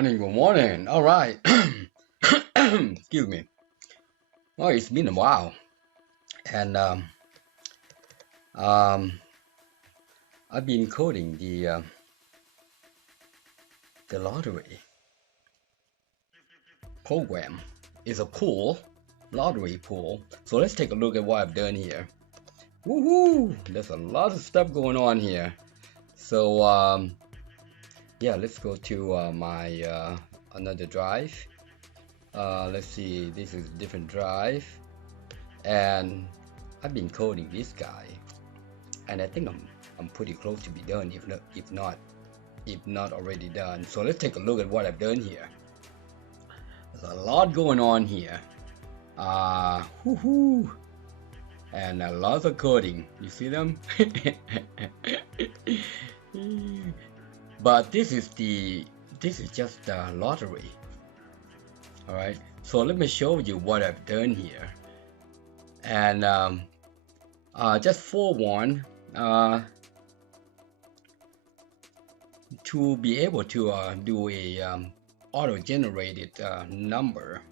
Good morning. All right. Excuse me. Well, it's been a while, and I've been coding the lottery program. It's a pool, lottery pool. So let's take a look at what I've done here. Woohoo! There's a lot of stuff going on here. So yeah, let's go to my another drive. Let's see, this is a different drive, and I've been coding this guy, and I think I'm pretty close to be done, if not already done. So let's take a look at what I've done here. There's a lot going on here, woohoo, and a lot of coding. You see them? But this is just the lottery. All right, so let me show you what I've done here, and just forewarn, to be able to do a auto-generated number,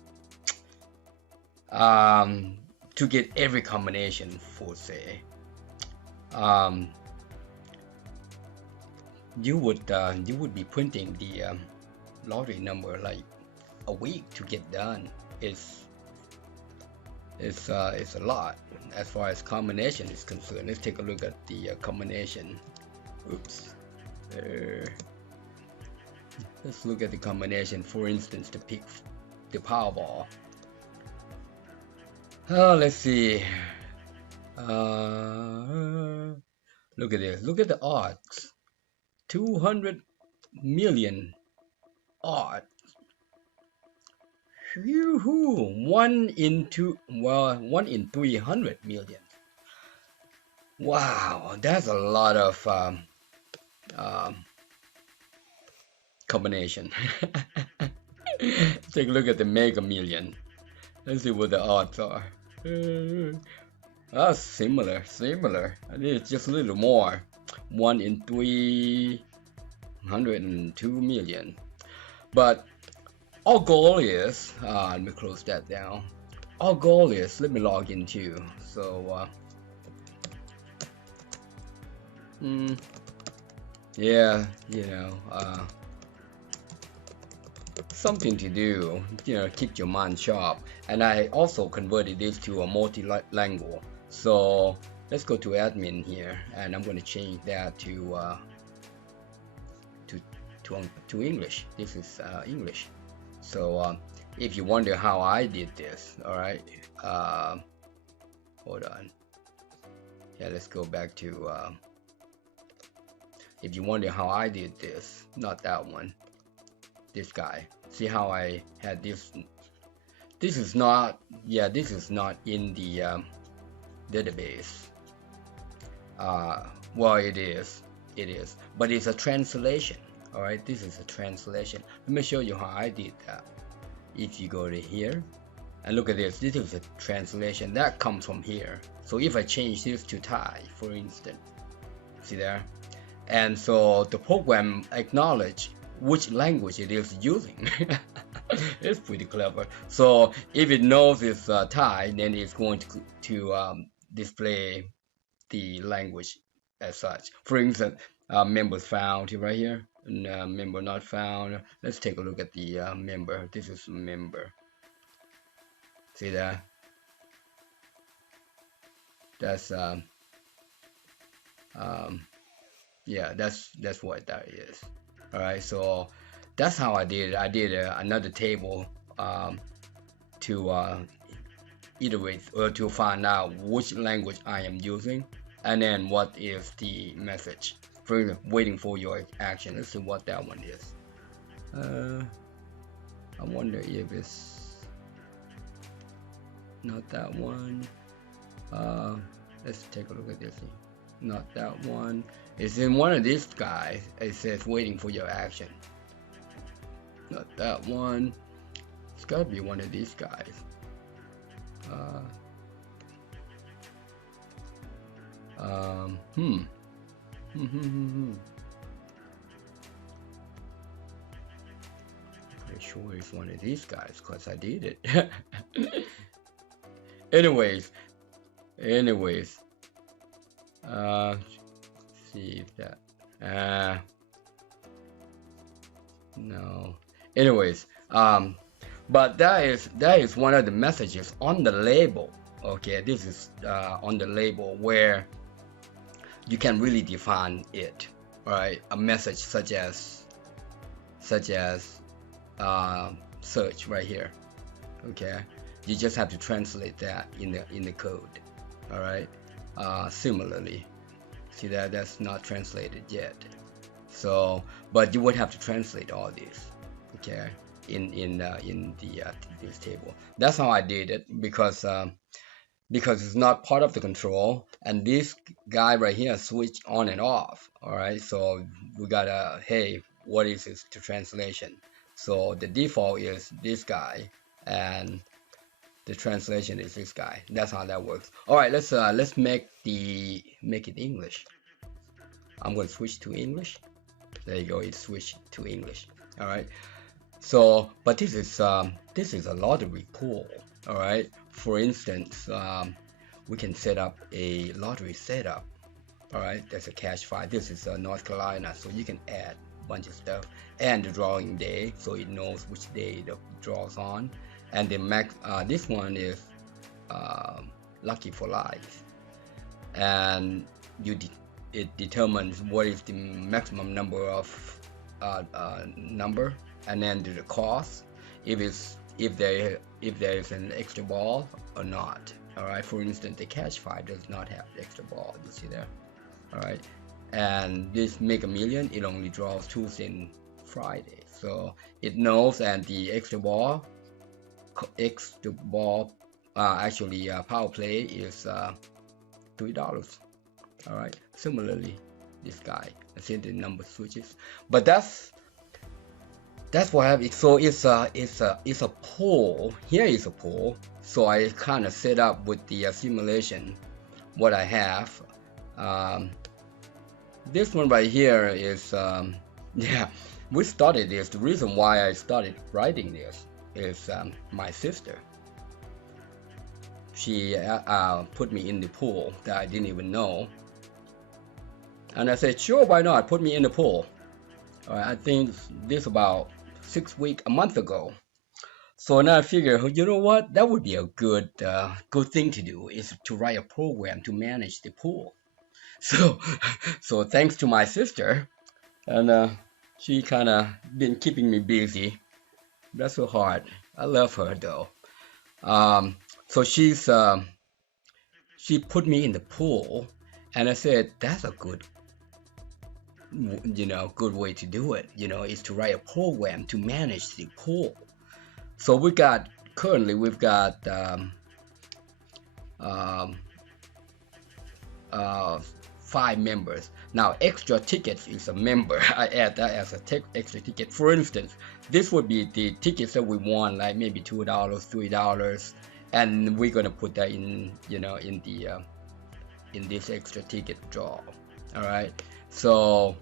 to get every combination for say, you would be printing the lottery number like a week to get done. It's a lot as far as combination is concerned. Let's take a look at the combination. Oops. Let's look at the combination. For instance, to pick the Powerball. Let's see. Look at this. Look at the odds. 200 million odds. Woohoo! 1 in 300 million. Wow, that's a lot of combination. Take a look at the Mega Million. Let's see what the odds are. Similar. I think it's just a little more. 1 in 302 million. But our goal is, let me close that down. Our goal is, let me log in too. So, yeah, you know, something to do, you know, keep your mind sharp. And I also converted this to a multilingual. So let's go to admin here, and I'm going to change that to English. This is English. So if you wonder how I did this, all right, hold on. Yeah, let's go back to. If you wonder how I did this, not that one, this guy. See how I had this. This is not. Yeah, this is not in the database. Well, it is, but it's a translation. All right, this is a translation. Let me show you how I did that. If you go to here and look at this, this is a translation that comes from here. So if I change this to Thai, for instance, see there, and so the program acknowledge which language it is using. It's pretty clever. So if it knows it's Thai, then it's going to display the language as such. For instance, members found right here, and member not found. Let's take a look at the member. This is member. See that? That's yeah, that's what that is. All right, so that's how I did it. I did another table iterate or to find out which language I am using, and then what is the message. For example, waiting for your action. Let's see what that one is. I wonder if it's not that one. Let's take a look at this. Not that one. It's in one of these guys. It says waiting for your action. Not that one. It's gotta be one of these guys. Pretty sure it's one of these guys because I did it. anyways, see if that no. Anyways, but that is one of the messages on the label. Okay, this is on the label where you can really define it, right? A message such as search right here. Okay, you just have to translate that in the code. All right. Similarly, see that's not translated yet. So, but you would have to translate all this. Okay, in this table. That's how I did it because it's not part of the control, and this guy right here switch on and off. All right, so we gotta, hey, what is this to translation? So the default is this guy, and the translation is this guy. That's how that works. All right, let's make it English. I'm going to switch to English. There you go. It switched to English. All right. So, but this is a lottery pool. All right. For instance, we can set up a lottery setup. All right. That's a cache file. This is North Carolina, so you can add a bunch of stuff and the drawing day, so it knows which day the draws on. And the max. This one is lucky for life, and it determines what is the maximum number of number, and then the cost, if there is an extra ball or not. All right. For instance, the cache file does not have the extra ball. You see there. All right. And this Mega Million, it only draws Tuesday and Friday, so it knows. And the extra ball actually power play is $3. All right. Similarly, this guy, I see the number switches, but that's what I have. So it's a poll. Here is a poll. So I kind of set up with the simulation what I have. This one right here is yeah, we started this. The reason why I started writing this is my sister. She put me in the pool that I didn't even know, and I said, sure, why not, put me in the pool. I think this about a month ago. So now I figure, you know what, that would be a good thing to do, is to write a program to manage the pool. So thanks to my sister, and she kind of been keeping me busy. That's so hard. I love her though. So she put me in the pool, and I said, that's a good way to do it, is to write a program to manage the pool. So currently we've got 5 members. Now extra tickets is a member. I add that as a extra ticket. For instance, this would be the tickets that we won, like maybe $2, $3, and we're gonna put that in in this extra ticket draw. All right. So,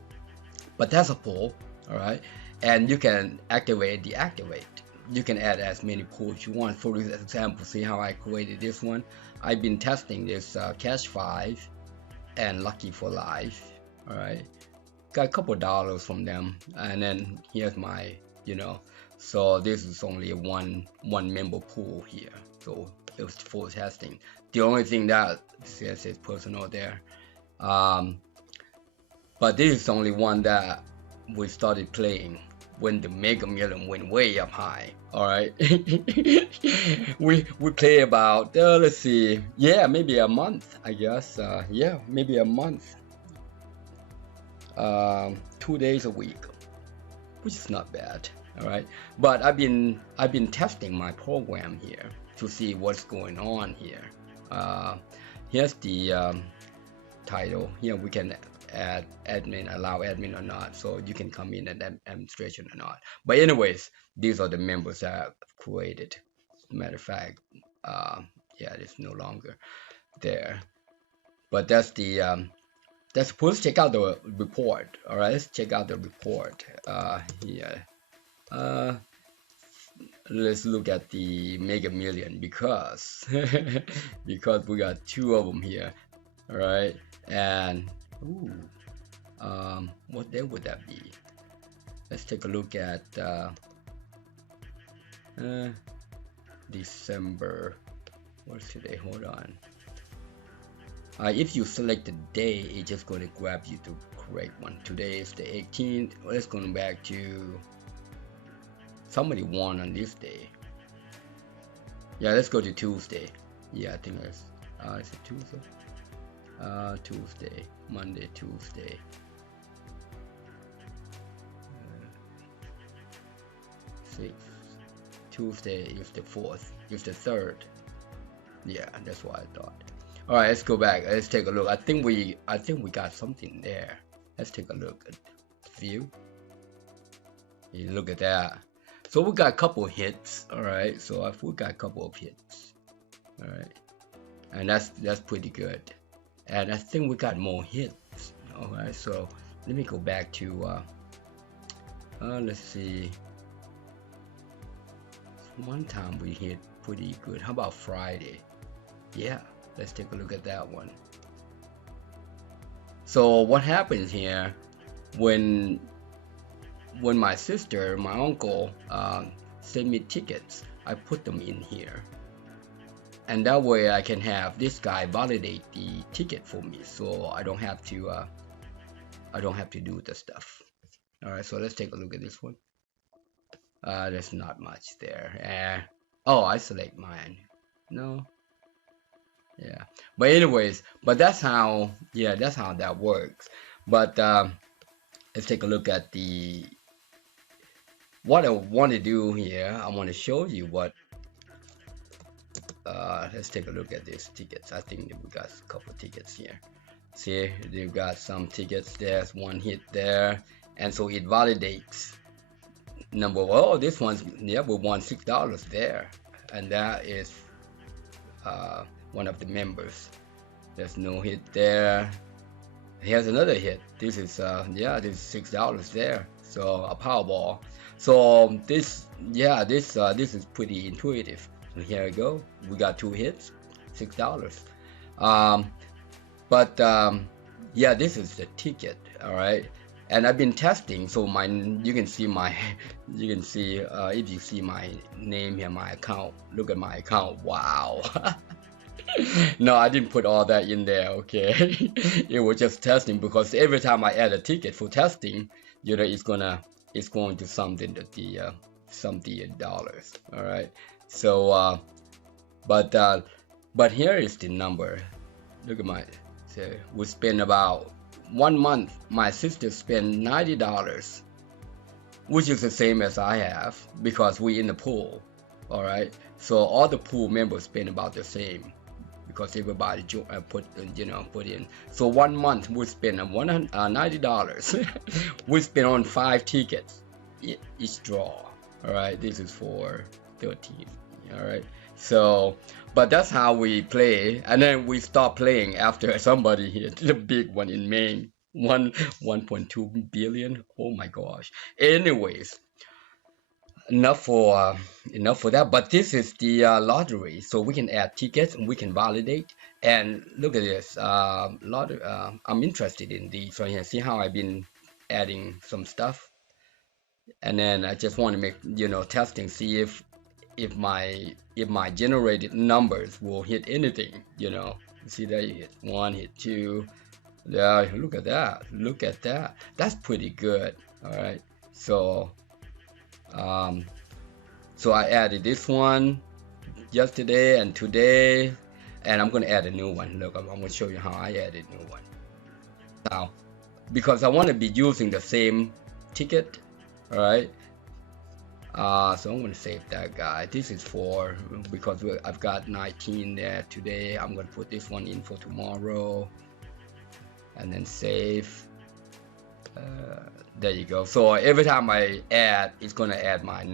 but that's a pool. All right, and you can deactivate. You can add as many pools you want. For example, see how I created this one. I've been testing this Cache 5 and Lucky for Life. All right, got a couple dollars from them, and then here's my, so this is only a one member pool here. So it was for testing. The only thing that says is personal there, but this is only one that we started playing. when the Mega Million went way up high. All right. we play about let's see, yeah, maybe a month, I guess. Yeah, maybe a month. 2 days a week, which is not bad. All right, but I've been testing my program here to see what's going on here. Here's the title. Here we can add admin, allow admin or not, so you can come in and administration or not. But anyways, these are the members that I've created. Matter of fact, yeah, it's no longer there. But that's the let's check out the report. All right, let's check out the report here. Let's look at the Mega Million because because we got 2 of them here. All right, and what day would that be? Let's take a look at December. What's today? Hold on. If you select the day, it's just going to grab you to correct one. Today is the 18th. Let's go back to somebody won on this day. Yeah, let's go to Tuesday. Yeah, I think it's is it Tuesday? Tuesday, Monday, Tuesday. Tuesday is the 4th. It's the 3rd. Yeah, that's what I thought. All right, let's go back. Let's take a look. I think we got something there. Let's take a look at view. You look at that. So we got a couple of hits. All right, so we got a couple of hits. All right, and that's pretty good. And I think we got more hits. All right, so let me go back to let's see. One time we hit pretty good. How about Friday? Yeah, let's take a look at that one. So what happens here when my sister, my uncle send me tickets, I put them in here, and that way I can have this guy validate the ticket for me, so I don't have to do the stuff. All right, so let's take a look at this one. There's not much there. Oh, I select mine. No. Yeah, but anyways, but that's how that works. But let's take a look at what I want to do here. I want to show you what let's take a look at these tickets. I think that we got a couple of tickets here. See, they've got some tickets. There's one hit there, and so it validates number. Oh, this one's, yeah, we won $6 there, and that is one of the members. There's no hit there. Here's another hit. This is yeah, this is $6 there. So a Powerball. So this is pretty intuitive. So here we go. We got 2 hits, $6. But yeah, this is the ticket. All right. And I've been testing, so you can see if you see my name here, my account. Look at my account. Wow. No, I didn't put all that in there. Okay, it was just testing, because every time I add a ticket for testing, you know, it's going to something that the dollars. All right. So but here is the number. Look at my. So we spend about 1 month. My sister spent $90, which is the same as I have, because we in the pool. All right, so all the pool members spend about the same, because everybody put in. So 1 month we spend $90. We spend on 5 tickets each draw. All right, this is for 13. All right, so but that's how we play, and then we stop playing after somebody hit the big one in Maine, 1.2 billion. Oh my gosh. Anyways, enough for that. But this is the lottery, so we can add tickets and we can validate. And look at this. I'm interested in these. So here, see how I've been adding some stuff, and then I just want to make, you know, testing, see if my generated numbers will hit anything. You know, see that you hit 1, hit 2. Yeah, look at that. Look at that. That's pretty good. All right. So So I added this one yesterday and today, and I'm going to add a new one. Look, I'm going to show you how I added a new one now, because I want to be using the same ticket. All right, so I'm going to save that guy. This is for, because I've got 19 there today. I'm going to put this one in for tomorrow, and then save. There you go. So every time I add, it's going to add my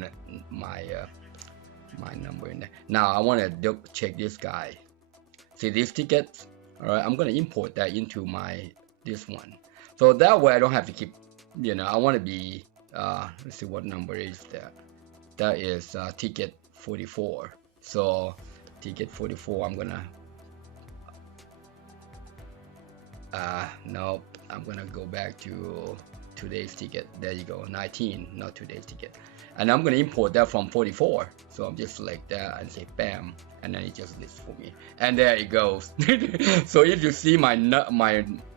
number in there. Now I want to double check this guy. See this ticket? All right, I'm going to import that into this one. So that way I don't have to keep, I want to be, let's see what number is that. That is ticket 44. So ticket 44, I'm going to, nope, I'm going to go back to today's ticket. There you go, 19, not today's ticket. And I'm going to import that from 44. So I'm just select that and say bam, and then it just lists for me. And there it goes. So if you see my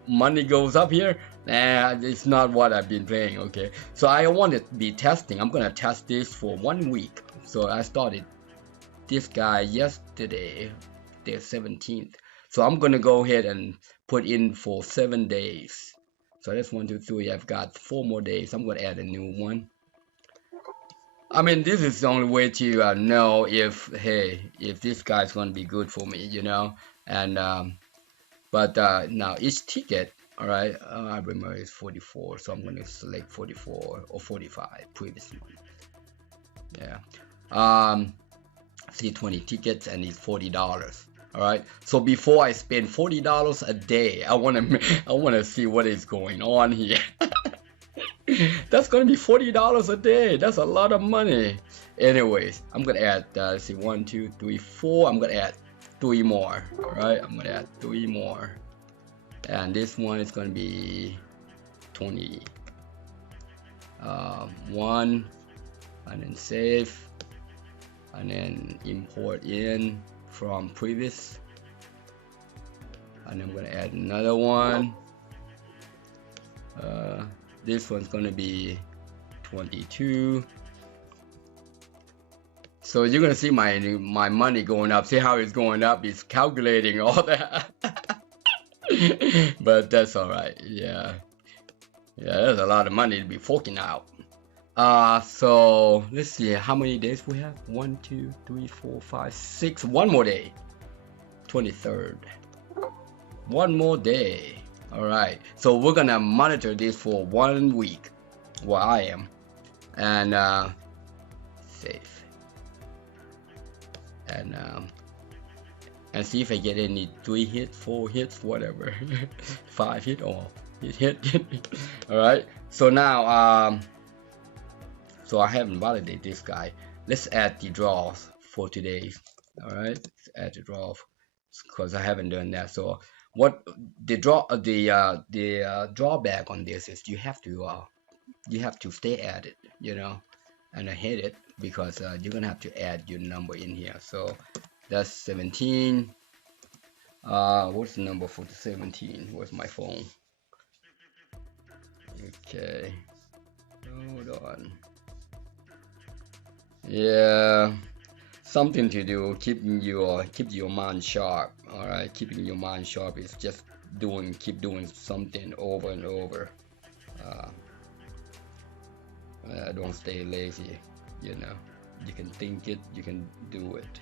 money goes up here, it's not what I've been playing. Okay, so I want to be testing. I'm going to test this for 1 week. So I started this guy yesterday, the 17th. So I'm going to go ahead and put in for 7 days. So that's 1, 2, 3. I've got 4 more days. I'm going to add a new one. I mean, this is the only way to know if this guy's going to be good for me, and but now each ticket, all right, I remember it's 44, so I'm going to select 44 or 45, previous one. Yeah, see 20 tickets and it's $40. All right, so before I spend $40 a day, I want to see what is going on here. That's gonna be $40 a day. That's a lot of money. Anyways, I'm gonna add let's see, 1, 2, 3, 4. I'm gonna add 3 more. All right, I'm gonna add 3 more, and this one is gonna be 20. 1, and then save, and then import in from previous, and I'm gonna add another one. This one's gonna be 22. So you're gonna see my money going up. See how it's going up? It's calculating all that. But that's all right. Yeah, there's a lot of money to be forking out. So let's see how many days we have. 1, 2, 3, 4, 5, 6. 1 more day. 23rd. 1 more day. All right, so we're gonna monitor this for 1 week. Well, I am, and save, and see if I get any 3 hits, 4 hits, whatever, 5 hit or hit. All right, so now so I haven't validated this guy. Let's add the draws for today. All right, let's add the draw because I haven't done that. So what the drawback on this is you have to stay at it, and I hate it because you're gonna have to add your number in here. So that's 17. What's the number for the 17? Where's my phone? Okay, hold on. Yeah, something to do, keep your mind sharp. All right, keeping your mind sharp is just keep doing something over and over. Don't stay lazy. You can think it, you can do it.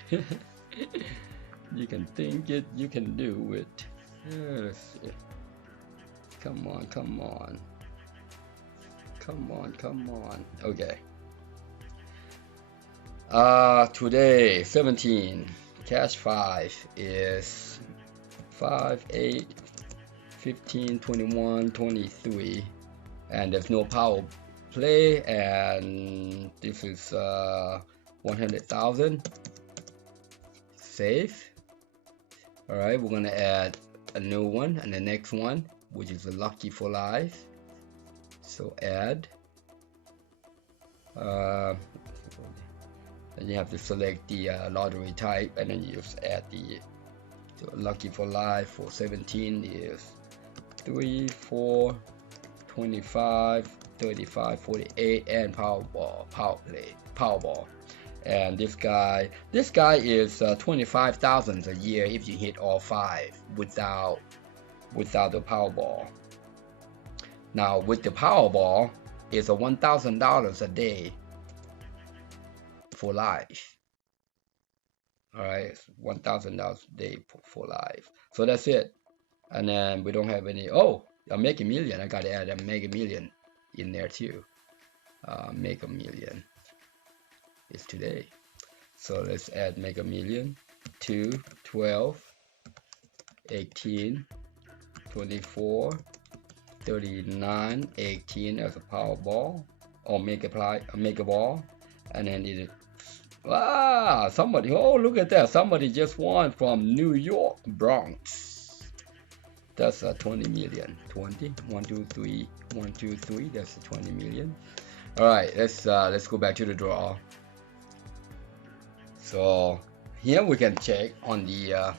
You can think it, you can do it. Let's see. Come on. Okay. Today 17. Cash 5 is 5, 8, 15, 21, 23, and there's no power play, and this is 100,000. Save. All right, we're gonna add a new one and the next one, which is a lucky for life. So add. And you have to select the lottery type, and then you just add the lucky for life for 17 is 3, 4, 25, 35, 48, and Powerball. And this guy is 25,000 a year if you hit all 5 without the Powerball. Now with the Powerball, it's a $1,000 a day for life. All right, $1,000 a day for life. So that's it. And then we don't have any. Oh, a Mega Million. I gotta add a Mega Million in there too. Mega Million is today. So let's add Mega Million. 2, 12, 18, 24, 39, 18 as a Powerball or Mega Ball, and then it. Wow! Somebody. Oh, look at that! Somebody just won from New York, Bronx. That's a 20 million. 20. 1, 2, 3. 1, 2, 3. That's a 20 million. All right. Let's go back to the draw. So here we can check on the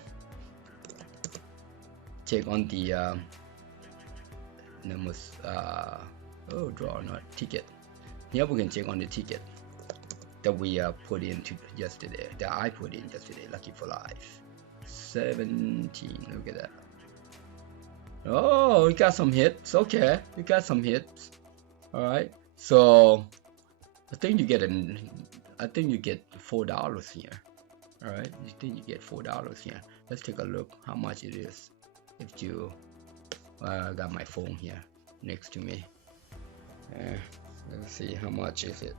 numbers. Draw, not ticket. Here we can check on the ticket that we put into yesterday. That I put in yesterday. Lucky for life. 17. Look at that. Oh, we got some hits. Okay, we got some hits. All right. So I think you get $4 here. All right. You think you get $4 here? Let's take a look how much it is. If you, I got my phone here next to me. Let's see how much is it.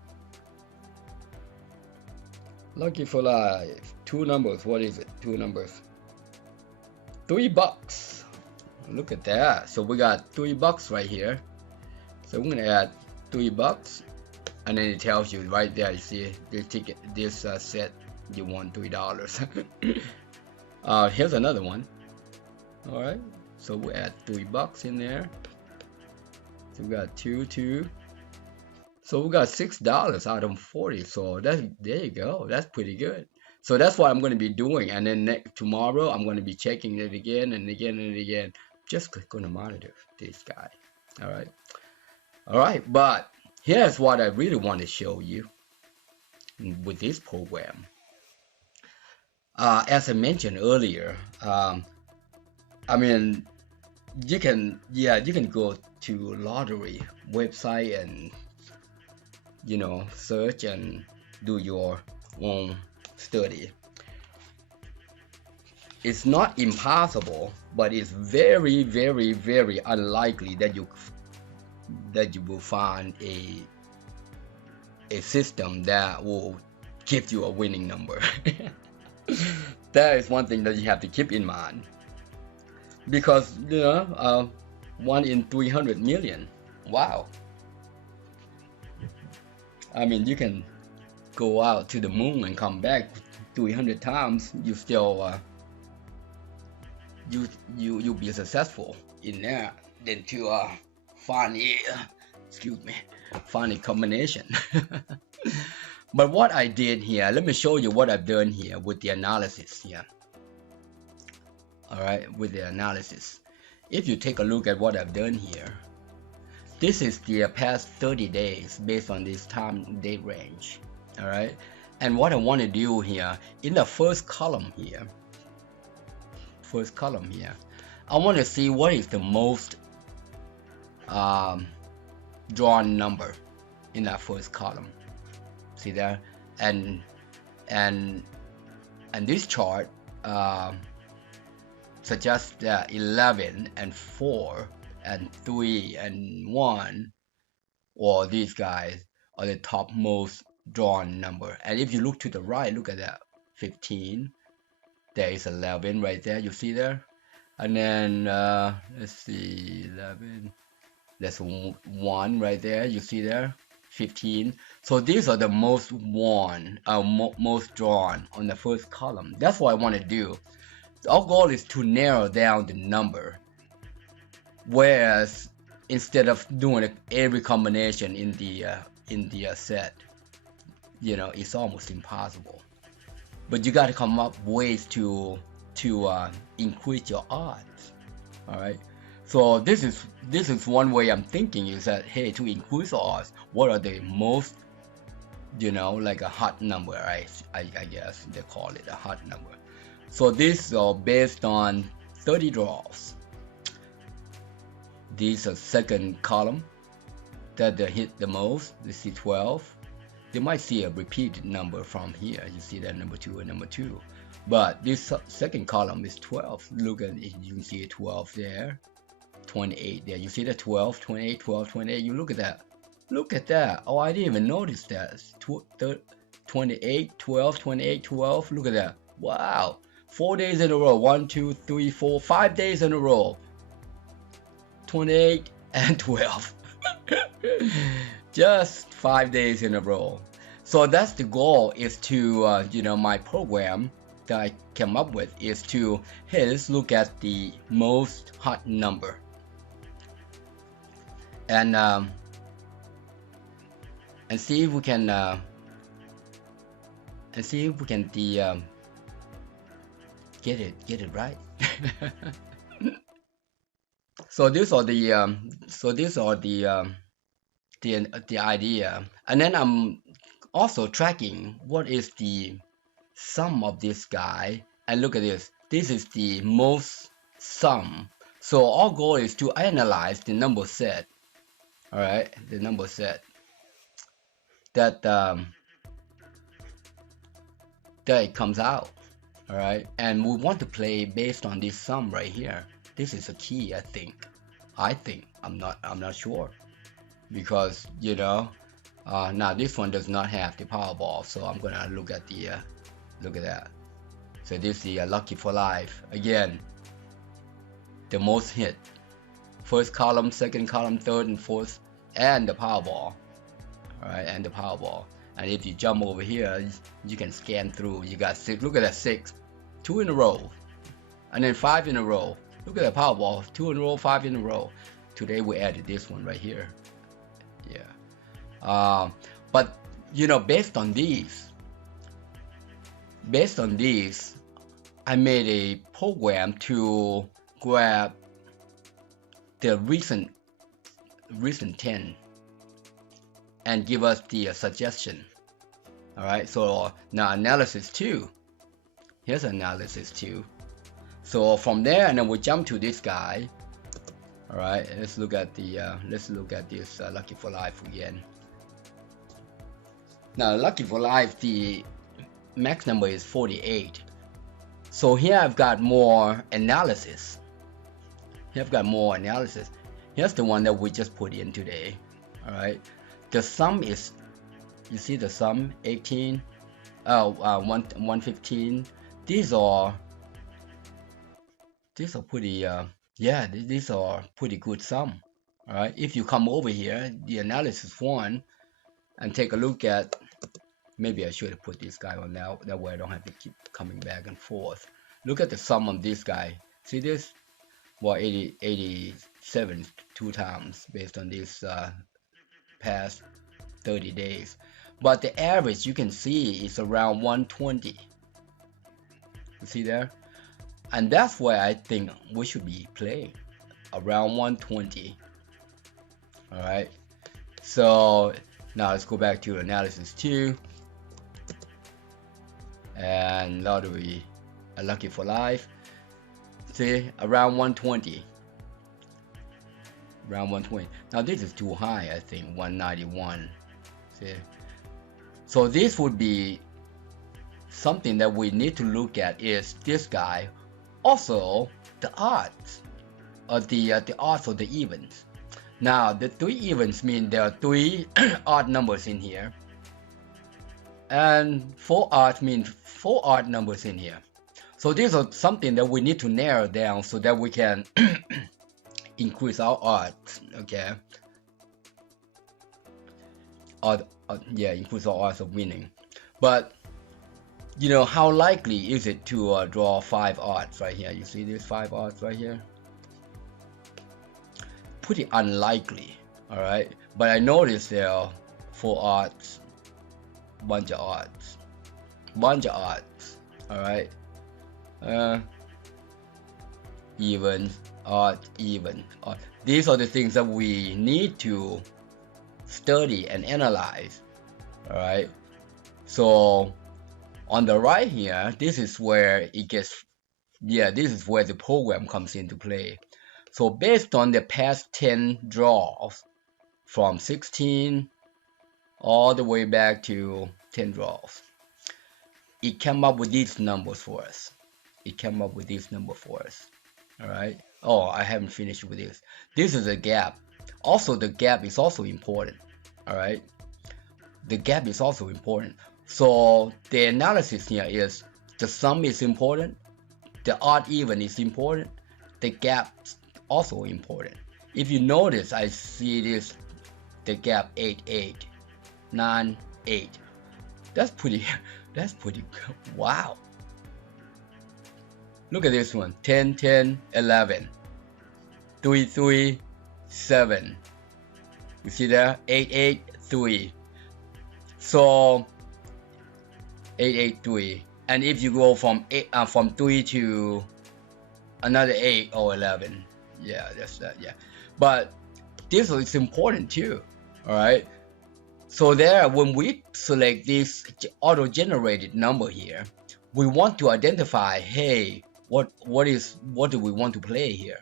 Lucky for life. 2 numbers. What is it? 2 numbers. $3. Look at that. So we got $3 right here. So we're gonna add $3, and then it tells you right there. You see this ticket, this set, you won $3. Here's another one. All right. So we add $3 in there. So we got 2. So we got $6 out of 40. So there you go. That's pretty good. So that's what I'm going to be doing. And then tomorrow I'm going to be checking it again and again and again. Just going to monitor this guy. All right. But here's what I really want to show you with this program. As I mentioned earlier, I mean, you can go to lottery website and search and do your own study. It's not impossible, but it's very, very, very unlikely that you will find a system that will give you a winning number. That is one thing that you have to keep in mind, because 1 in 300 million. Wow. I mean, you can go out to the moon and come back 300 times. You still you'll be successful in that than to find a combination. But what I did here, let me show you what I've done here with the analysis here. All right, with the analysis. If you take a look at what I've done here, this is the past 30 days based on this time date range. All right, and what I want to do here in the first column here, I want to see what is the most drawn number in that first column. See there, and this chart suggests that 11 and 4 and 3 and 1, or these guys are the top most drawn number. And if you look to the right, look at that, 15. There is 11 right there. You see there, and then let's see, 11. There's 1 right there. You see there, 15. So these are the most won, most drawn on the first column. That's what I want to do. Our goal is to narrow down the number. Whereas instead of doing every combination in the set, it's almost impossible. But you got to come up with ways to increase your odds. All right. So this is one way I'm thinking, is that, hey, to increase odds, what are the most, like a hot number, right? I guess they call it a hot number. So this are based on 30 draws. This is second column that they hit the most. You see 12. They might see a repeated number from here. You see that number 2 and number 2. But this second column is 12. Look at it. You can see 12 there. 28 there. You see the 12, 28, 12, 28. You look at that. Look at that. Oh, I didn't even notice that. 28, 12, 28, 12. Look at that. Wow. 4 days in a row. 1, 2, 3, 4, 5 days in a row. 28 and 12. Just 5 days in a row. So that's the goal, is to, my program that I came up with is to, hey, let's look at the most hot number. And see if we can get it right. So these are the idea, and then I'm also tracking what is the sum of this guy. And look at this. This is the most sum. So our goal is to analyze the number set. All right, the number set that it comes out. All right, and we want to play based on this sum right here. This is a key, I think. I'm not sure, because now this one does not have the Powerball, so I'm gonna look at that. So this is the lucky for life again. The most hit, first column, second column, third and fourth, and the Powerball. All right, and the Powerball. And if you jump over here, you can scan through. You got 6. Look at that, 6, 2 in a row, and then 5 in a row. Look at that Powerball, 2 in a row, 5 in a row. Today we added this one right here. Yeah. But based on these, I made a program to grab the recent 10 and give us the suggestion. All right, so now analysis 2. Here's analysis 2. So from there, and then we jump to this guy. All right, let's look at this lucky for life again. Now lucky for life, the max number is 48. So here I've got more analysis. Here's the one that we just put in today. All right, the sum is, you see the sum 18, 115. These are pretty these are pretty good sum. All right, if you come over here, the analysis 1, and take a look at, maybe I should have put this guy on now, that way I don't have to keep coming back and forth. Look at the sum of this guy. See this? Well, 87 2 times based on this past 30 days. But the average, you can see, is around 120. You see there? And that's where I think we should be playing, around 120. All right, so now let's go back to analysis 2 and lottery, a lucky for life. See, around 120. Now this is too high, I think, 191. See, so this would be something that we need to look at, is this guy. Also, the odds, the odds or the evens. Now, the 3 evens mean there are 3 odd numbers in here, and 4 odds mean 4 odd numbers in here. So these are something that we need to narrow down so that we can increase our odds. Okay. Increase our odds of winning. But how likely is it to draw 5 odds right here? You see these 5 odds right here? Pretty unlikely, all right? But I noticed there are 4 odds, bunch of odds, all right? Evens, odd, even. These are the things that we need to study and analyze. All right. So on the right here, this is where it gets, this is where the program comes into play. So based on the past 10 draws, from 16 all the way back to 10 draws, it came up with these numbers for us. All right. Oh, I haven't finished with this. This is a gap. Also, the gap is also important. All right. The gap is also important. So the analysis here is the sum is important, the odd even is important, the gap also important. If you notice, I see this, the gap 8 8 9 8. That's pretty wow. Look at this one, 10 10 11 3 3 7. You see there, 8 8 3. So 883, and if you go from 3 to another 8 or 11, yeah, that's that. Yeah, but this is important too. All right. So there, when we select this auto-generated number here, we want to identify, hey, what do we want to play here?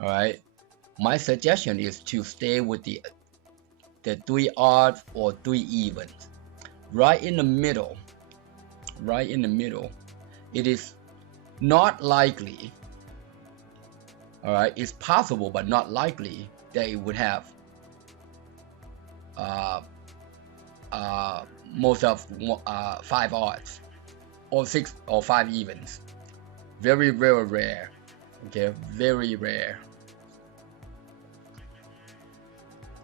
All right. My suggestion is to stay with the 3 odd or 3 even. Right in the middle, it is not likely, all right, it's possible but not likely that it would have most of 5 odds or 6 or 5 evens. Very rare. Okay, very rare.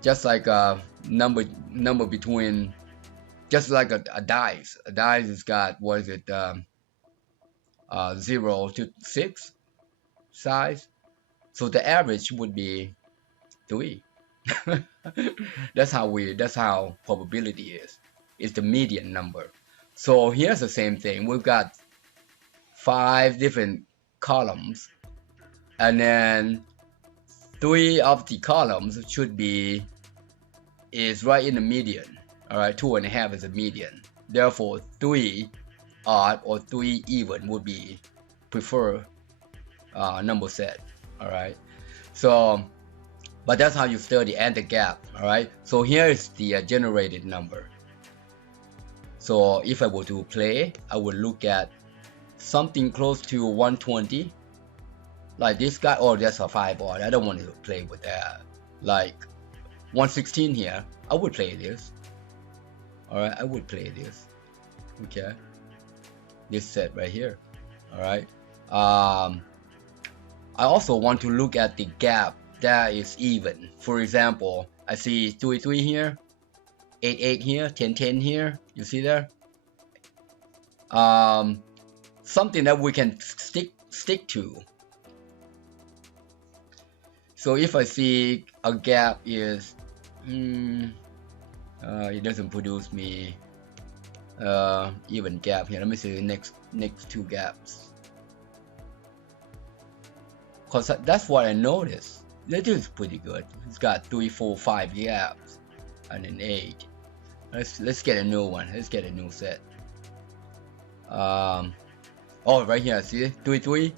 Just like a number between, just like a dice. A dice has got, what is it, 0 to 6 size. So the average would be 3. That's how probability is. It's the median number. So here's the same thing. We've got 5 different columns, and then 3 of the columns should be is right in the median. All right, 2.5 is a median. Therefore, 3 odd or 3 even would be preferred number set. All right. So, but that's how you study, and the gap. All right. So here is the generated number. So if I were to play, I would look at something close to 120, like this guy. Oh, that's a 5 odd. I don't want to play with that. Like 116 here, I would play this. All right, I would play this. Okay, this set right here. All right. I also want to look at the gap that is even. For example, I see 3 3 here, 8 8 here, 10 10 here. You see there? Something that we can stick to. So if I see a gap is it doesn't produce me even gap here. Let me see the next 2 gaps, because that's what I noticed. This is pretty good. It's got 3 4 5 gaps and an 8. Let's get a new one. Let's get a new set. Oh, right here, see 3 3.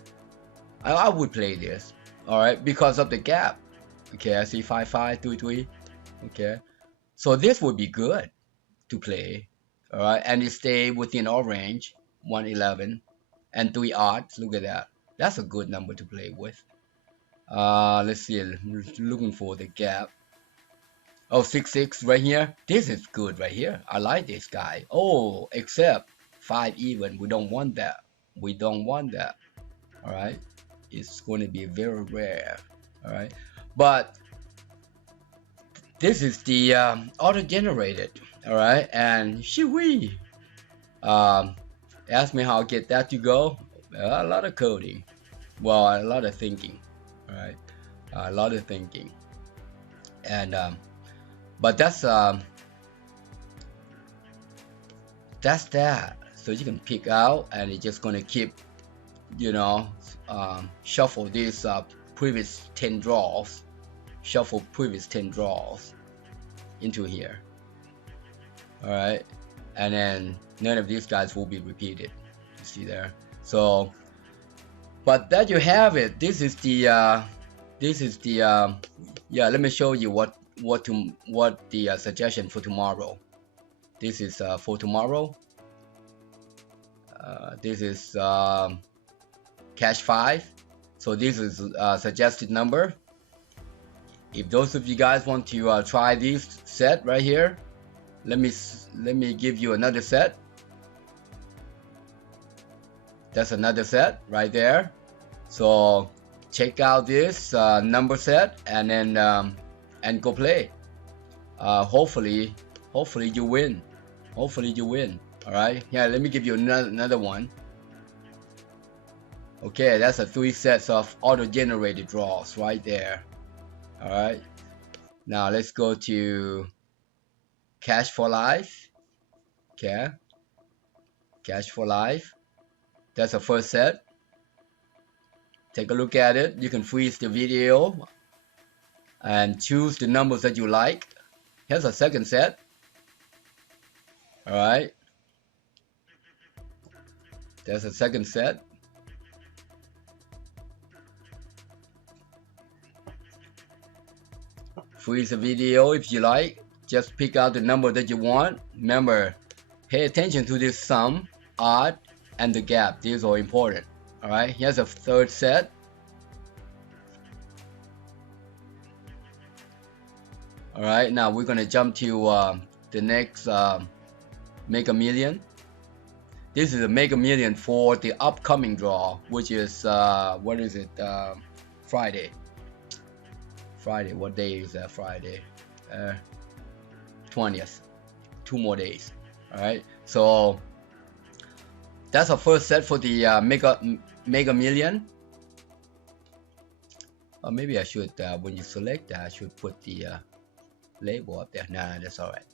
I would play this. All right, because of the gap. Okay, I see 5 5 3 3. Okay, so this would be good to play. All right, and it stay within our range, 111 and 3 odds. Look at that. That's a good number to play with. Let's see. Looking for the gap. Oh, 6 6 right here. This is good right here. I like this guy. Oh, except 5 even. We don't want that. All right, it's going to be very rare. All right, but this is the auto-generated. All right, and shoo-wee. Ask me how I get that to go. A lot of coding. Well, a lot of thinking. All right, a lot of thinking. And but that's that. So you can pick out, and it's just gonna keep, you know, shuffle this up previous 10 draws, shuffle previous 10 draws into here. Alright, and then none of these guys will be repeated. You see there. So, but that you have it. This is the yeah. Let me show you what the suggestion for tomorrow. This is for tomorrow. This is cache 5. So this is suggested number. If those of you guys want to try this set right here, let me give you another set. That's another set right there. So check out this number set and then and go play. Hopefully you win. Hopefully you win. All right. Yeah. Let me give you another one. Okay, that's a 3 sets of auto-generated draws right there. All right. Now let's go to cache for life. Okay. Cache for life. That's the first set. Take a look at it. You can freeze the video and choose the numbers that you like. Here's a second set. All right. There's a second set. Freeze the video if you like. Just pick out the number that you want. Remember, pay attention to this sum, odd, and the gap. These are important. All right. Here's a third set. All right. Now we're gonna jump to the next Mega Million. This is a Mega Million for the upcoming draw, which is what is it? Friday. Friday. What day is that? Friday. 20th. 2 more days. All right. So that's our first set for the Mega Million. Or maybe I should, when you select that, I should put the label up there. Nah, that's all right.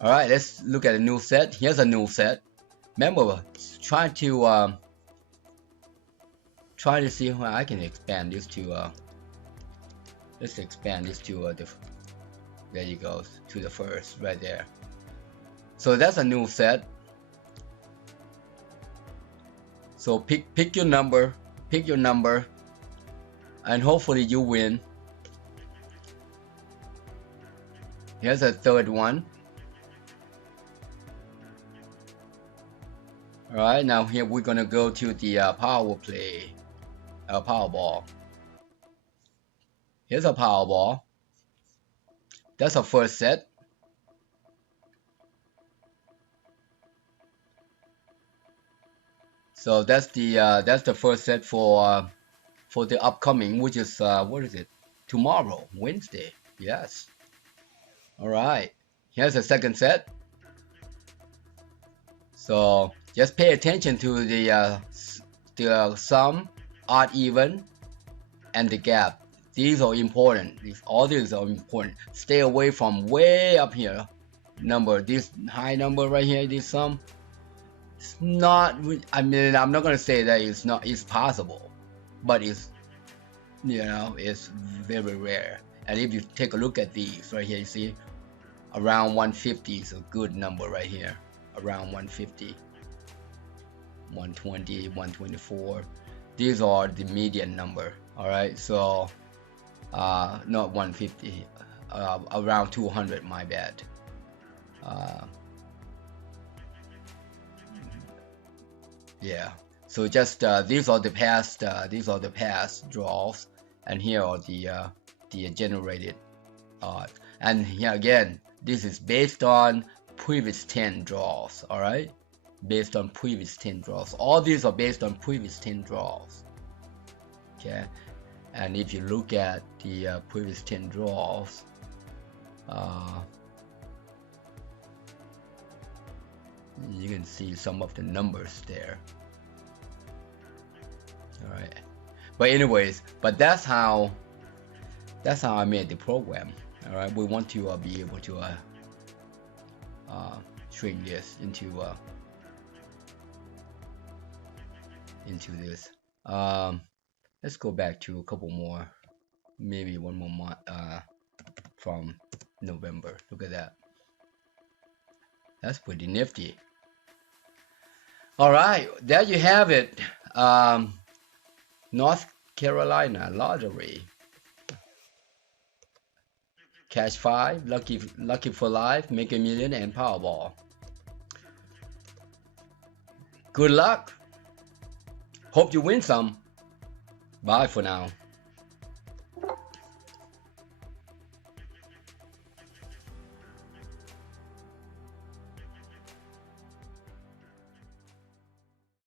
All right, let's look at a new set. Here's a new set. Remember, try to see how I can expand this to. Let's expand this to there you go, to the first right there. So that's a new set. So pick your number, and hopefully you win. Here's a third one. All right, now here we're gonna go to the Powerball. Here's a Powerball. That's our first set. So that's the first set for the upcoming, which is what is it? Tomorrow, Wednesday. Yes. All right. Here's the second set. So just pay attention to the sum, odd, even, and the gap. These are important. All these are important. Stay away from way up here. This high number right here, this sum. It's not. I mean, I'm not gonna say that it's possible, but it's it's very rare. And if you take a look at these right here, you see around 150 is a good number right here. Around 150, 120, 124. These are the median number. All right, so not 150, around 200. My bad. Yeah. So just these are the past draws, and here are the generated and here again, this is based on previous 10 draws. All right, based on previous 10 draws. All these are based on previous 10 draws. Okay, and if you look at the previous 10 draws, you can see some of the numbers there. All right, but anyways, that's how I made the program. All right, we want to be able to shrink this into this. Let's go back to a couple more, maybe one more month from November. Look at that. That's pretty nifty. All right, there you have it. North Carolina lottery. Cash 5, lucky for life, make a million, and Powerball. Good luck. Hope you win some. Bye for now.